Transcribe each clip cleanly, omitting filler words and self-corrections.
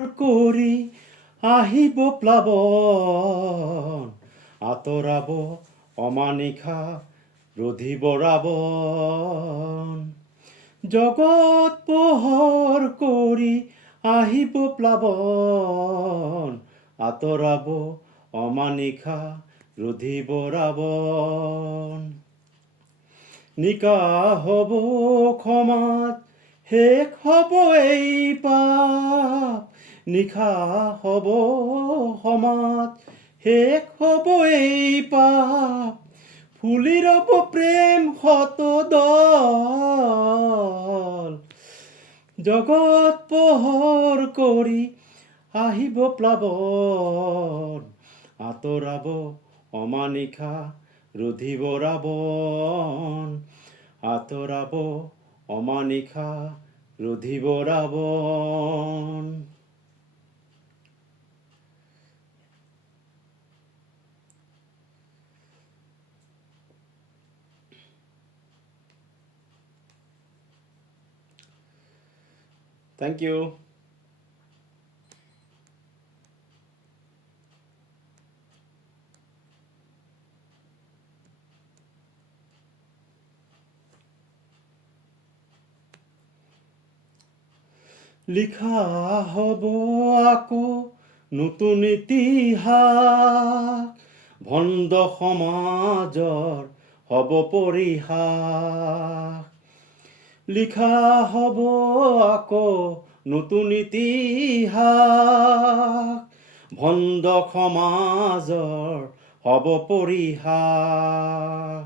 কৰি আহিব প্লাৱন, আঁতৰাব অমানিশা ৰুধিব ৰাৱণ। জগত পোহৰ কৰি আহিব প্লাৱন, আঁতৰাব অমানিশা ৰুধিব ৰাৱণ। নিকা হ'ব ক্ষমাত শেষ হ'ব এই পাপ, নিশা হ'ব সমাত শেষ হ'ব এই পাপ। ফুলি ৰ'ব প্ৰেম শতদল, জগত পোহৰ কৰি আহিব প্লাৱন, আঁতৰাব অমানিশা ৰুধিব ৰাৱণ, আঁতৰাব অমানিশা ৰুধিব ৰাৱণ। Thank you. লিখা হ'ব আকৌ নতুন ইতিহাস, ভণ্ড সমাজৰ হ'ব পৰিহাস। লিখা হ'ব আকৌ নতুন ইতিহাস, ভণ্ড সমাজৰ হ'ব পৰিহাস।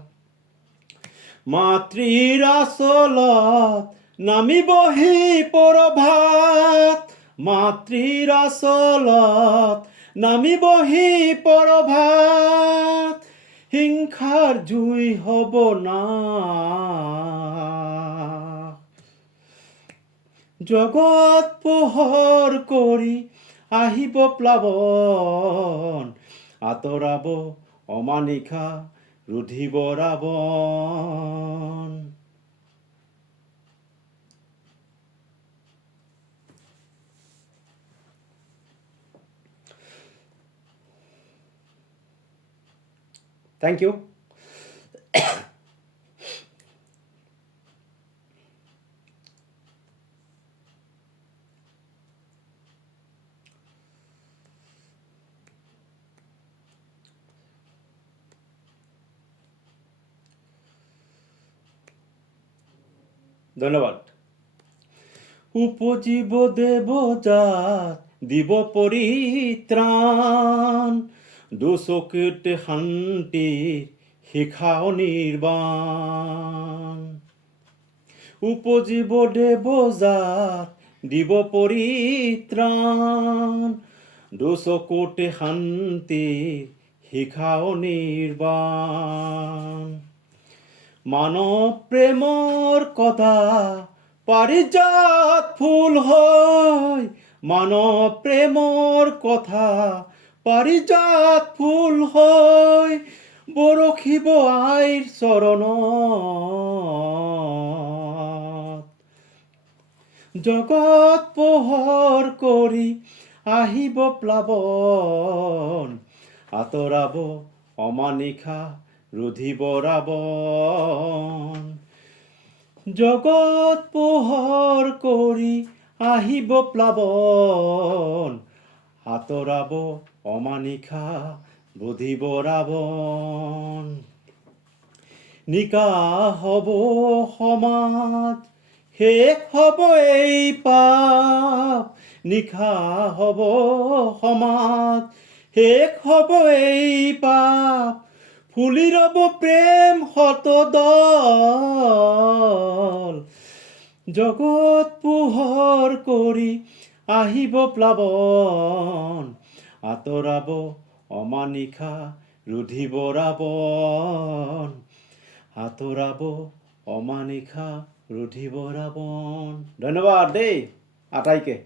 মাতৃৰ আচলত নামিবহি পৰভাত, মাতৃৰ আচলত নামিবহি পৰভাত। হিংসাৰ জুই হ'ব নাশ, জগত পোহৰ কৰি আহিব প্লাৱন, আঁতৰাব অমানিশা ৰুধিব ৰাৱণ। Thank you. ধন্যবাদ। উপজীৱ দেৱজাত দিব পৰিত্ৰাণ, দুচকুত শান্তিৰ শিখা অনিৰ্বাণ। উপজীৱ দেৱজাত দিব পৰিত্ৰাণ, দুচকুত শান্তিৰ শিখা অনিৰ্বাণ। মানৱ প্ৰেমৰ কথা পাৰিজাত ফুল হয়, মানৱ প্ৰেমৰ কথা পাৰিজাত ফুল হয়। বৰষিব আইৰ চৰণত, জগত পোহৰ কৰি আহিব প্লাৱন, আঁতৰাব অমানিশা ৰুধিব ৰাৱণ। জগত পোহৰ কৰি আহিব প্লাৱন, আঁতৰাব অমানিশা ৰুধিব ৰাৱণ। নিকা হ'ব সমাজ শেষ হ'ব এই পাপ, নিশা হ'ব সমাজ শেষ হ'ব এই পাপ। ফুলি ৰ'ব প্ৰেম শতদল, জগত পোহৰ কৰি আহিব প্লাৱন, আঁতৰাব অমানিশা ৰুধিব ৰাৱণ, আঁতৰাব অমানিশা ৰুধিব ৰাৱণ। ধন্যবাদ দেই আটাইকে।